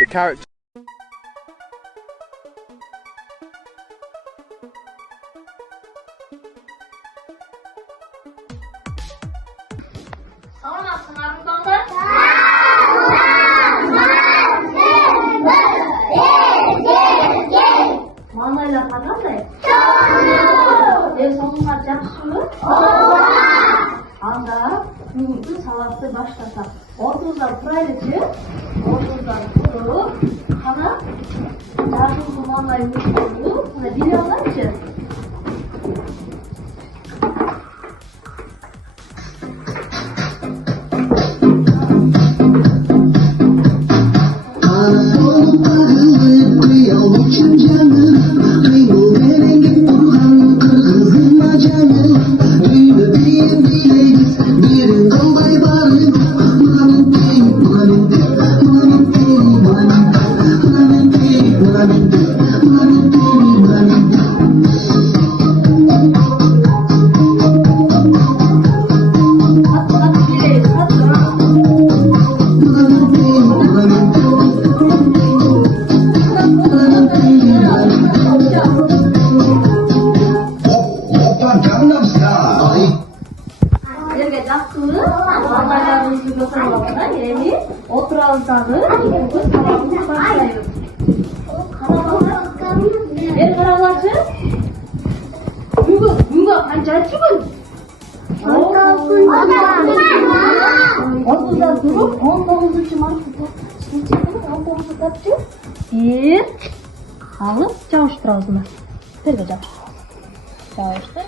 The character. Salamatsınlar ballar. Manayla qanday? Sonuna yaxshimi? Anda bugungi savatni boshlasak. O'rningizdan turaylik-chi. O'rningizdan turib, qana yaxshi manayni qilib, mana bilinglar-chi. Bir alıp çalıştıralım. Bir de çalıştır.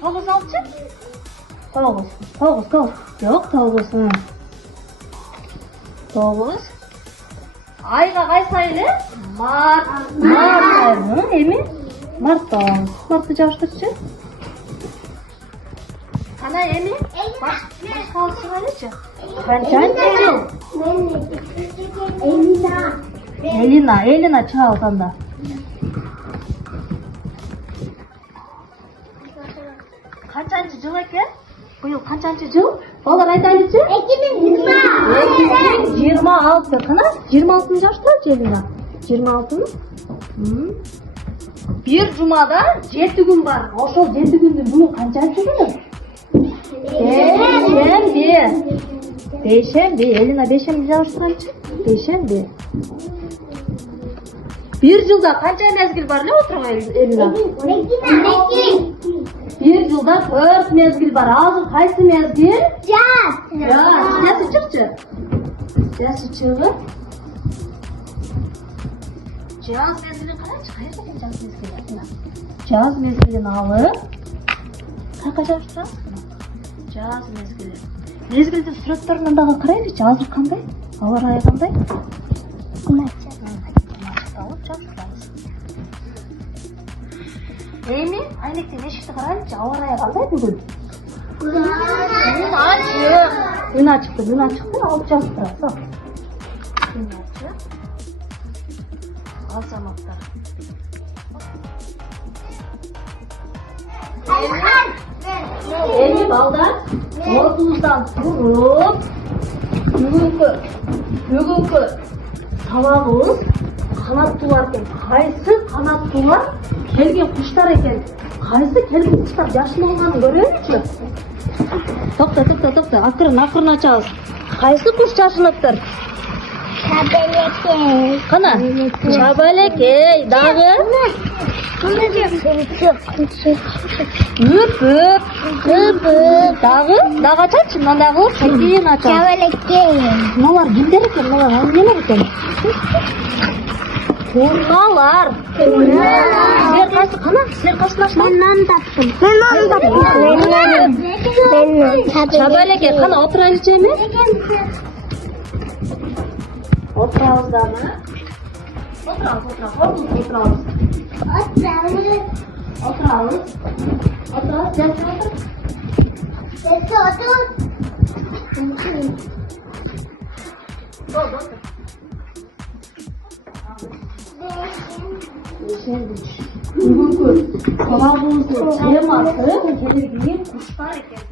Tavus alçı. Tavus. Yok tavusun. Tavus. Ayga kaysaylı. Mart ayını emin. Mart'ta çalıştırıcı. Ana emin. Başka alsın öylece. Elina çal sanda. Kaçıncı yıl ekan? Bu yıl kaçıncı yıl? Ballar aytaylıçı? 2026. Kana? 26 yaşta Elina. 26 mı? Bir cumada 7 gün var. Oşol 7 gündür bunu kaçıncı günü? Beşembi. Elina beşembi yaşlançı. Beşembi. Bir yılda kaç mezgil var ne oturun Elina? Bir yılda 4 mezgil var. Hazır kaysı mezgil? Jası çıkçı. Jası çığı. Jaz mezgilini qaraychi, qayerda ekan jaz mezgili? Jaz mezgilini olib, qanaqa jaz? Jaz mezgili. Mezgilni suratlarini qaraylik, hozir qanday? Havo rayi qanday? Emi, aynekten eshikni qaraylik, havo rayi qanday bugun? Gün açıktı, alıp çalıştırasın. Gün açık. Al zamanlar. Emi baldan, ortamızdan turup, bugünkü sabahımız kanatlılar eken. Kaysı kanatlılar kelgen kuşlar eken. Kaysı kelgen kuşlar yaşlı olganı görüyormuşsun? Tokta. Akırın açağız. Kaysı kuş yaşılıptır? Çabelekey. Kana? Çabelekey. Dağı? Üp. Dağı? Dağı açaç mı? Dağı? Keyin açaç. Çabelekey. Nalar gilder eken, nalar hangiler eken? Turnalar. Sizler kaysı kana? Sizler kaysı naşlar? Ben Çabelekey. Kana oturaylıca mı? Oturağız da mı? Oturağız. Bugünkü sabahımızın teması kelirgiyi kuşlar eken.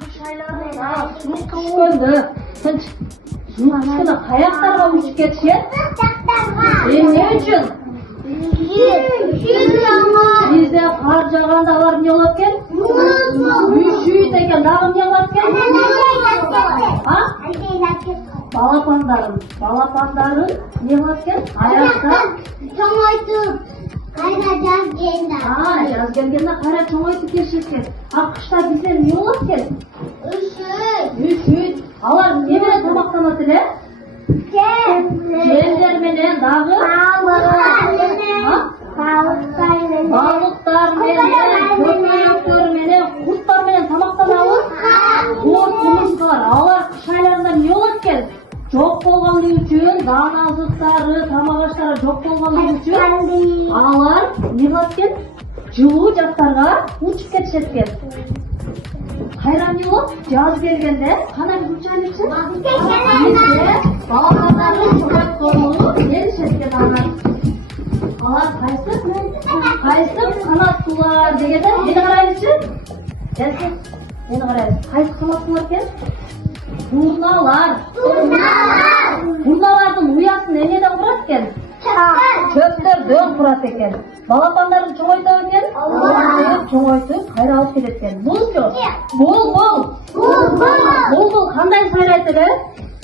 Kış aylarında soğuk kış gördü. Kıskına kayaklarga uçup ketişet. Ne üçün? Bizde kar jağanda var ne olap eken? Üşüyüt eken, dagы ne olap eken? Балапандарын не болот экен? Аякта чоңойтуп кайра жаз келгенде. Жаз келгенде кайра чоңойтуп келишет экен. Кышта бизде эмне болот экен? Үшүт. Алар эмне менен тамактанат эле? Жемдер менен, дагы балыктар менен, көкөйөктөр менен, курттар менен тамактанабы? Курт, кумурскалар. Алар кыш айларында эмне болот экен? Жок болгондугу үчүн, дан азыктары, тамак аштары жок болгондугу үчүн алар эмне кылат экен? Жылуу жактарга учуп кетишет экен. Кайра эмне болот? Жаз келгенде кандай уча беришет? Балапандарын чоңойтконуп келишет экен алар. Алар кайсы канаттуулар дегенде эмне карайлычы? Мени карайлы. Кайсы канаттуулар экен? Турналар. Турналардын уясын эмнеден турат экен? Чөптөрдөн турат экен. Балапандарын чоңойтат экен? Чоңойтуп кайра алып келет экен. Булчу? Бул кандай сайрайт эле?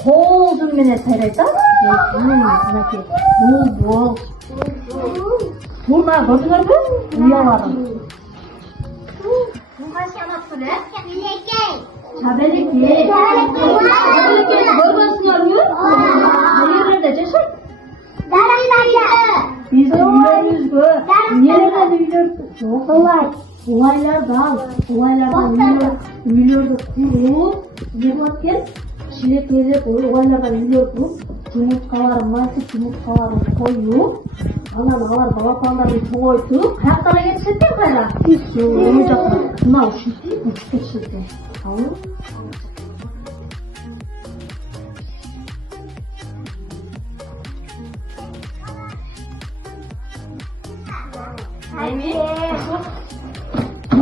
Колдун менен сайрайт, мынакей. Бул. Турна көрдүңөрбү? Уяларын. Бул кайсы канаттуу эле? Çabelikey görmüyorsunuz. Nerelerde yaşayın? Bizim üylerimizde nereden üyler? Çok olaylardan üylerdi kurup, yıkılırken çilekleri koyup, olaylardan üyler kurup, yumurtkaları, masif yumurtkaları koyup, alar balapanlarını çoğuytup, kayaklara geçirken kayra. Onu yapmak. Buna uçup geçirken. Tamam.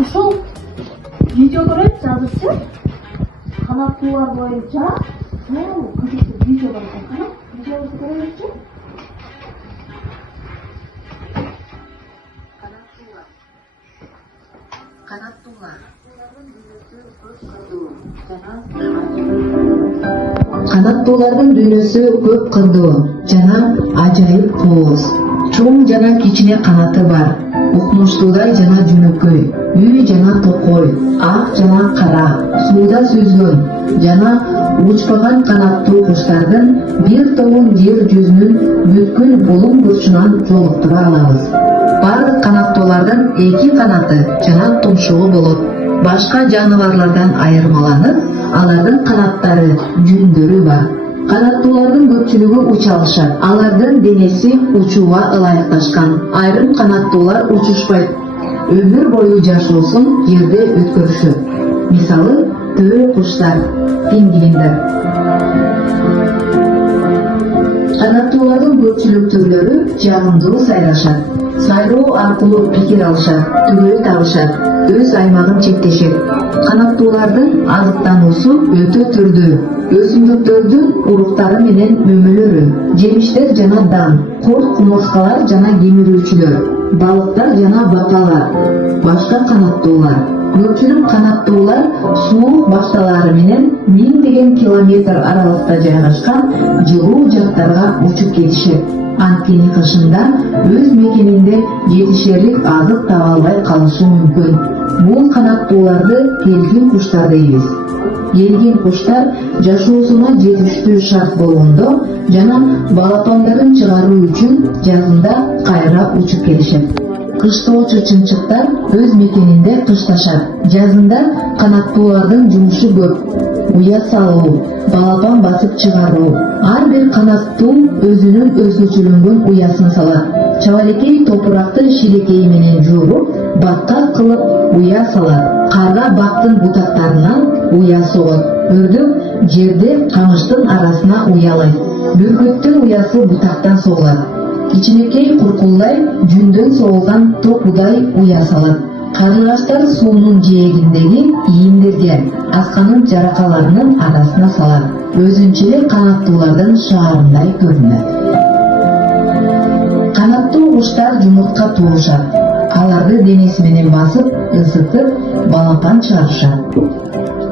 Ушул видеодор жазып канаттуулар боюнча кызыктуу видео бар экен. Видеобузду көрөлүчү. Канаттуулар. Канаттуулардын дүйнөсү көп кырдуу жана ажайып кооз. Чоң жана кичине канаты бар. Укмуштуудай жана жөнөкөй, үй жана токой, ак жана кара, сууда сүзгөн жана учпаган канаттуу куштардын бир тобун жер жүзүнүн бүткүл булуң бурчунан жолуктура алабыз. Бардык канаттуулардын эки канаты жана тумшугу болот. Башка жаныбарлардан айырмаланып, алардын канаттары, жүндөрү бар. Канаттуулардын көпчүлүгү уча алышат. Алардын денеси учууга ылайыкташкан. Айрым канаттуулар учушпайт. Өмүр бою жашоосун жерде өткөрүшөт. Мисалы, төө куштар, пингвиндер. Канаттуулардын көпчүлүк түрлөрү жагымдуу сайрашат. Сайроо аркылуу пикир алышат, түгөл табышат, өз аймагын чектешет. Канаттуулардын азыктануусу өтө түрдүү. Өсүмдүктөрдүн уруктары менен мөмөлөрү, жемиштер жана дан, курт кумурскалар жана кемирүүчүлөр, балыктар жана бакалар, башка канаттуулар. Көпчүлүк канаттуулар суук бакталары менен 1000 километр аралыкта жайгашкан жылуу жактарга учуп кетишет. Анткени кышында өз мекенинде жетишерлик азык таба албай калышы мүмкүн. Бул канаттууларды келгин куштар дейбиз. Келгин куштар жашоосуна жетиштүү шарт болгондо жана балапандарын чыгаруу үчүн жазында кайра учуп келишет. Кыштоочу чымчыктар өз мекенинде кышташат. Жазында канаттуулардын жумушу көп. Уя салуу, балапан басып чыгаруу. Ар бир канаттуу өзүнүн өзгөчөлөнгөн уясын салат. Чабалекей топуракты шилекей менен жууруп, бакка кылып уя салат. Карга бактын бутактарынан уя согот. Өрдөк жерде камыштын арасына уялайт. Бүркүттүн уясы бутактан согулат. Кичинекей куркулдай жүндөн соолган токудай уя салат. Карлыгачтар суунун жээгиндеги ийиндерге асканын жаракаларынын арасына салат. Өзүнчө эле канаттуулардын шаарындай көрүнөт. Канаттуу куштар жумуртка туурушат. Аларды денеси менен басып, ысытып, балапан чыгарышат.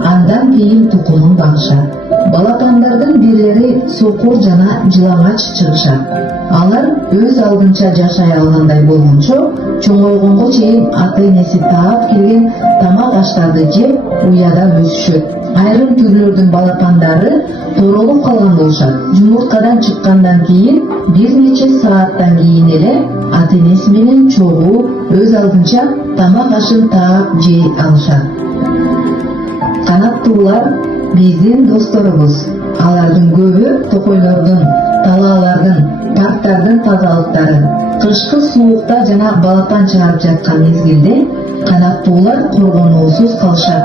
Андан кийин тукумун багышат. Балапандардын бирлери сокур жана жыламач чыгышат. Алар өз алдынча жашай алгандай болгончо, чоңойгонго чейин ата-энеси таап келген тамак аштарды жеп, уяда өсүшөт. Айрым түрлөрдүн балапандары торолуп калган болушат. Жумурткадан чыккандан кийин бир нече сааттан кийин эле ата-энеси менен чогуу өз алдынча тамак ашын таап жей алышат. Канаттуулар биздин досторубуз. Алардын көбү токойлордун, талаалардын, парктардын тазалыктарын, кышкы суукта жана балапан чыгарып жаткан мезгилде канаттуулар коргонуусуз калышат.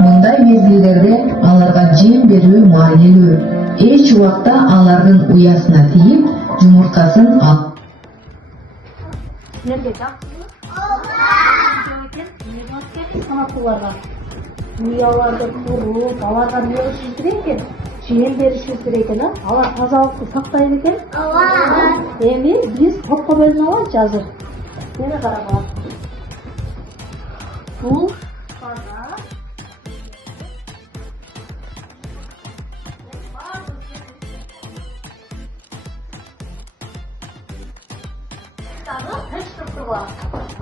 Мындай мезгилдерде аларга жем берүү маанилүү. Эч убакта алардын уясына тийип, жумурткасын ал. Силерге жакшымы? Канаттууларга уяларды куруп, аларга эмне кылышыбыз керек экен? Жем беришибиз керек экен, алар тазалыкты сактайт экен. Эми биз топко бөлүнүп алайынчы азыр. Мени карагыла. Бул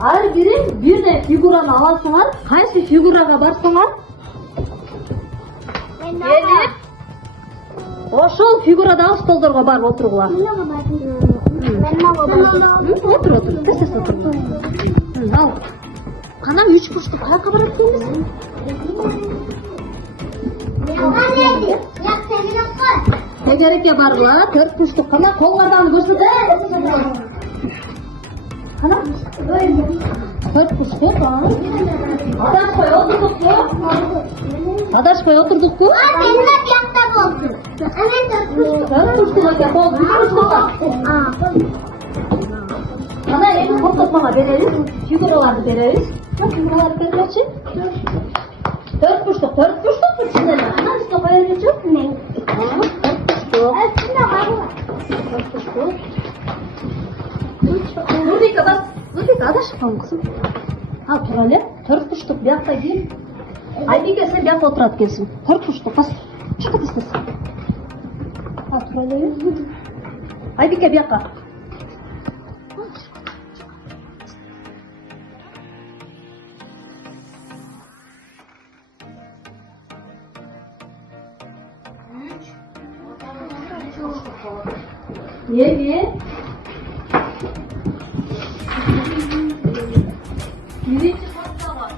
ар бири бирдей фигураны аласыңар, кайсы фигурага барсаңар, келип ошол фигурадагы столдорго барып отургула. Отур, тез отур. Ал. Кана 3 бурчтук каяка барат экенбиз? Тегерекке баргыла, 4 бурчтук. Кана колуңардагы көрсөт. Кана? 4 бурчтук. Адашпай отурдукпу? Адашпай отурдукпу? Ana evi toplatmama bereriz, figuralarını bereriz. Figuraları bermekçi. 4 burçluk düşünelim. Ana üstüne koyabilir yok mu? 4 burçluk. Nurika bak, Nurika adaşıp kalın kızım. Ha turale, 4 burçluk bir hafta değil. Aybike sen bir hafta oturat gelsin. 4 burçluk bas. Çıkıt istesin. Ha turale. Aybike bir hafta. Yedi. Birinci sınıfta var.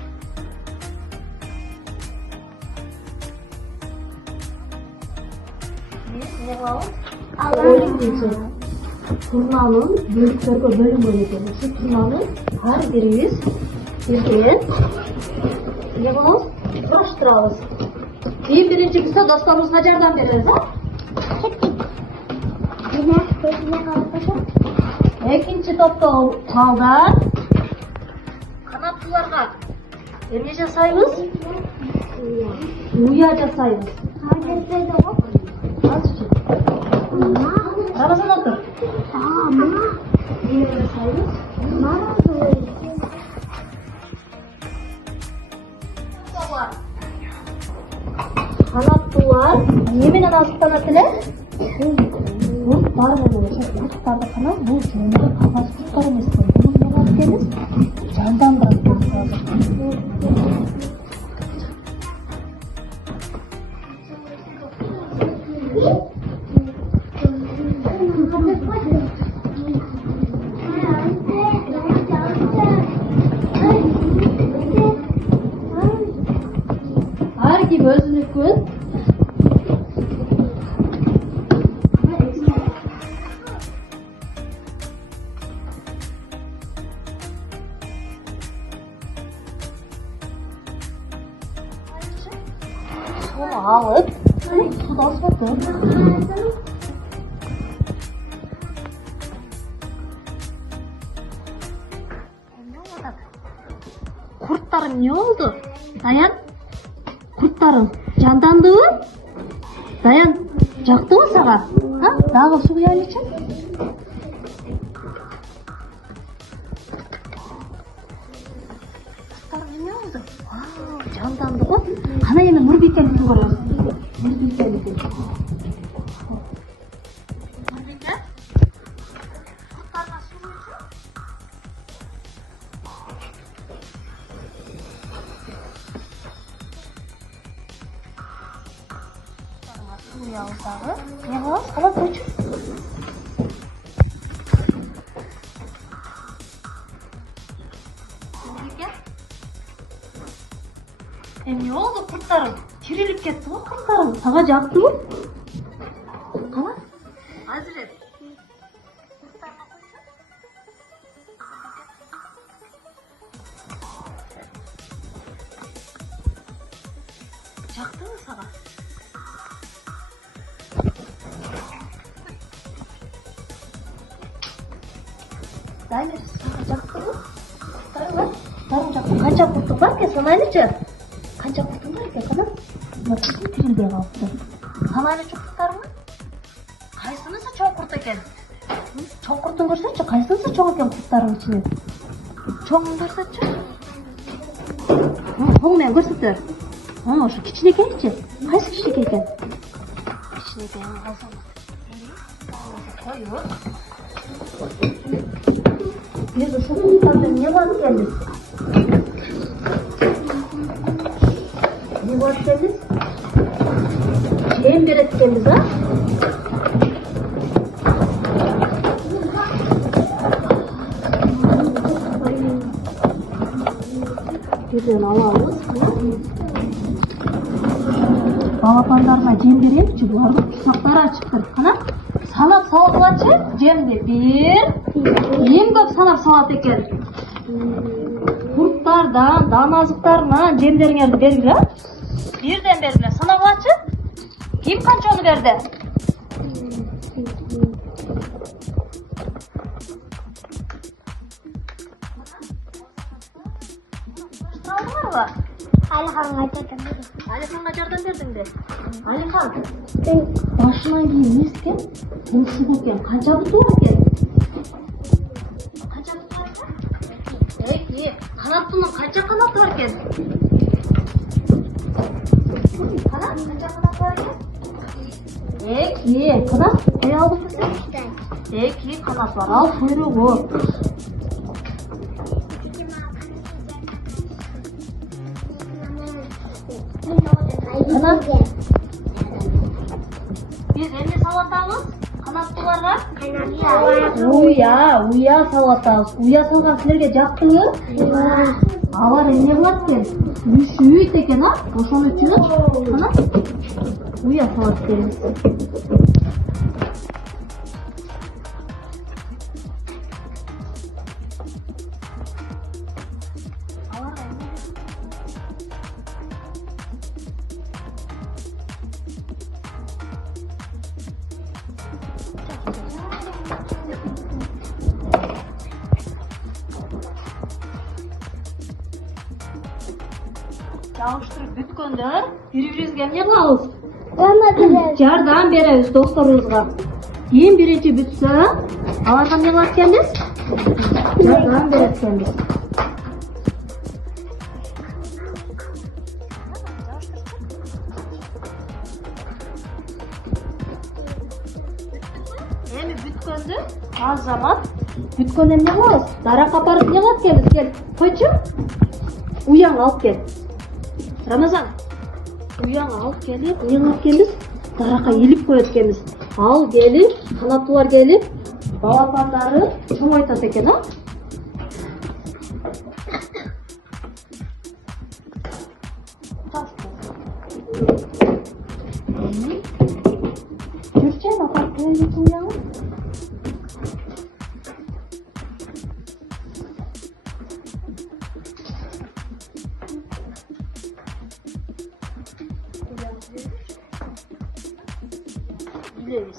Ne var? Turnanın bölüklerine bölüm bölüyor. Şu turnanın her birimiz birden ne buluruz? Uğraştıralım. Birinci kısa dostlarımızla yardım veririz ha? Экинчи топто талда канаттууларга эмне жасайбыз? Уя жасайбыз. Азырчы. Арабасына отур. Эмне жасайбыз? Канаттуулар эмне менен азыктанат эле? Бұл бар болуы, құттарды қана бұл жөнді қағаз құттар емес қой. Бұның не бар екеніз? Жандандырып көрсіз. Her kim özünü kız. Bunu alıp suda ıslatın. Kurtlarım ne oldu? Dayan. Kurtlarım candandı mı? Dayan. Jaktı mı sana? Ha? Daha su kuyar için? Kurtlarım ne oldu? Candandı mı? Kana yine Nurbiken'ini görüyoruz. Nurbiken'ini. Yağızları. Yağız, hala koçum. Ne oldu kurtlarım? Kirilip gitti mi kurtlarım? Sana jaktı mı? Kana? Hazret. Jaktı mı sana? Dayan sana jaktı mı? Darım jaktı. Kanca kurtun var ki sana anneciğim? Kanca kurtun var ki kana? Nasıl tirildiğe kalktı? Sana ne çok kurtar mı? Kaysınızı çok kurt eken? Çok kurtun görsetçi, kaysınızı çok eken kurtların içine? Çoğun görsetçi? Hoğmen görsettir. Şu kiçine gelince. Kaysı kiçine eken? Kiçine eken kalsana. Koyuyor. Bir de şu kurtlardan ne var geldiniz? Ne var geldiniz? Hem bir etkeniz ha? Güzel alalım. Balapanlarına cem vereyim ki bulardı kusakları açıktır. Kana sanap salatlaçı cemde bir. En köp sanap salat eken. Kurtlardan, damazlıklarına cemlerini vergiler. Birden vergiler. Sanaplaçı kim kança onu verdi? Aldılar mı? Alihan kaçırdım. Alihan kaçırdım verdin de. Alihan, sen başına giyin nesken, hırsız eken, kança kutu eken? Kança kutu eken? Peki, kanatlının kança kanat var eken? Kanat, kança kanat var eken? Peki, kanat, ne aldın mı sen? Peki, kanat var, al kuyruğu. Kanat. Biz elini salatamız, kanatlılarla. Uya salatamız. Uya salatamız sizlerge jaktыңыз? Алар эмне кылат экен? Үшүйт экен, а? Ошон үчүн канат. Уя салат беребиз. Жабыштырып бүткөндө бири-бирибизге эмне кылабыз? Жардам беребиз досторубузга. Эң биринчи бүтсө, аларга эмне кылат экенбиз? Жардам берет экенбиз. Эми бүткөндө, аз замат бүткөндө эмне кылабыз? Даракка барып эмне кылат экенбиз? Кел, койчу. Уяң алып кел. Рамазан, уяң алып келип, не кылып келбиз? Даракка илип коет экенбиз. Ал келип, канаттуулар келип, балапандары чоңойтат экен, а? Жүрчү, апа, келип уяң. Biliriz.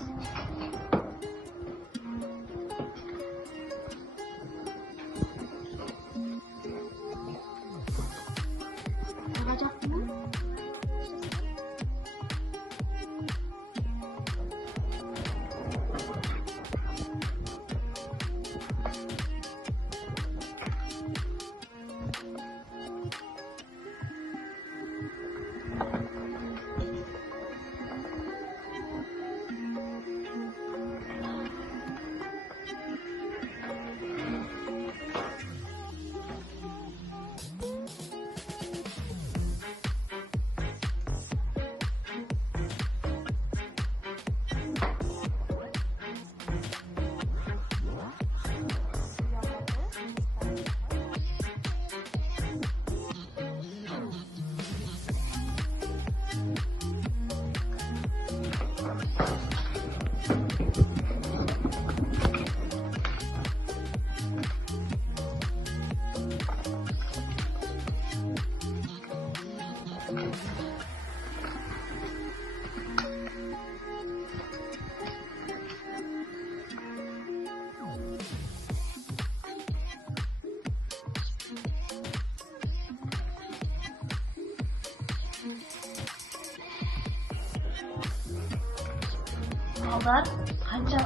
балдар қанша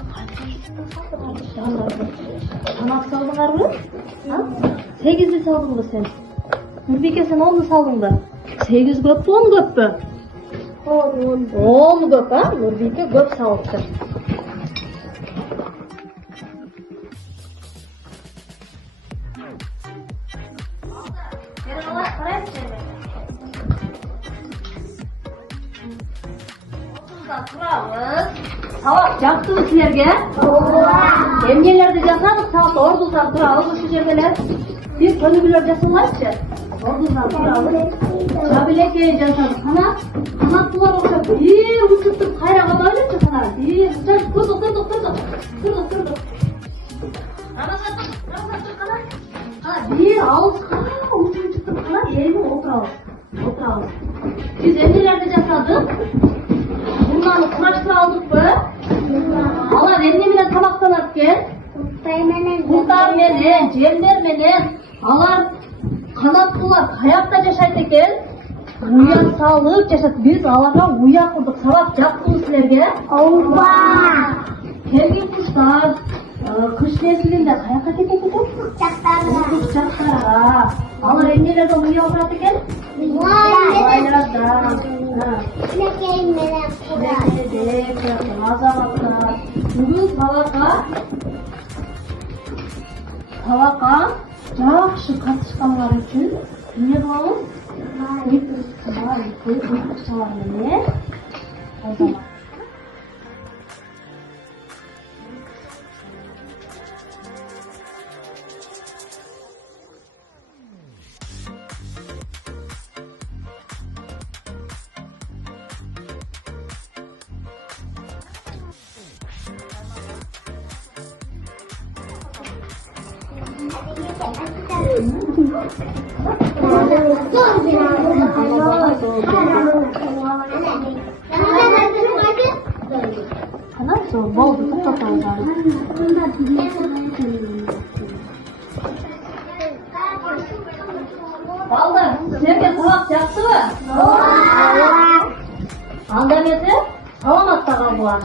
тамақ салдыңарбы? 8 салдың ба сен? Нұрбике, сен 10 салдың ба? 8 көп пе, 10 көп пе? 10 көп, а? Нұрбике көп салыпты. Тұрамыз. Сабақ жақтыңыз сілерге? Емнелерді жасадық, сабақта ордылдан тұрамыз ұшы жергелер. Біз көмігілер жасалмайшы. Ордылдан тұрамыз. Жабылеке жасадық. Қанаттылар оқша бір ұшыттып қайраға байлыпты қана. Тұрдық. Рамазаттық қана. Bir ауыз қана ұшыттып қана елін отырауыз. Біз емнелерді жасадық. Bunları kuraştıra aldık mı? Allah rengi bile tabaktalar ki. Kurtar menen, cemler menen. Allah kanatlılar hayatda yaşaydı ki. Uyan sağlık yaşadık. Biz Allah'a uyan kurduk. Sabah yaptınız sizlerge. Olma. Kelgin kuşlar. Kış mevsiminde hayata ketip tutup. Uçaklara. Allah rengilerden uyan bıraktı ki. Бүгін сабаққа жақсы қатысқанлар үшін не боламыз? Kanatso, болды, тоқтатыңыздар. Балдар, сіздерге сабақ жақсы ма? Анда месе саламатта қалдылар.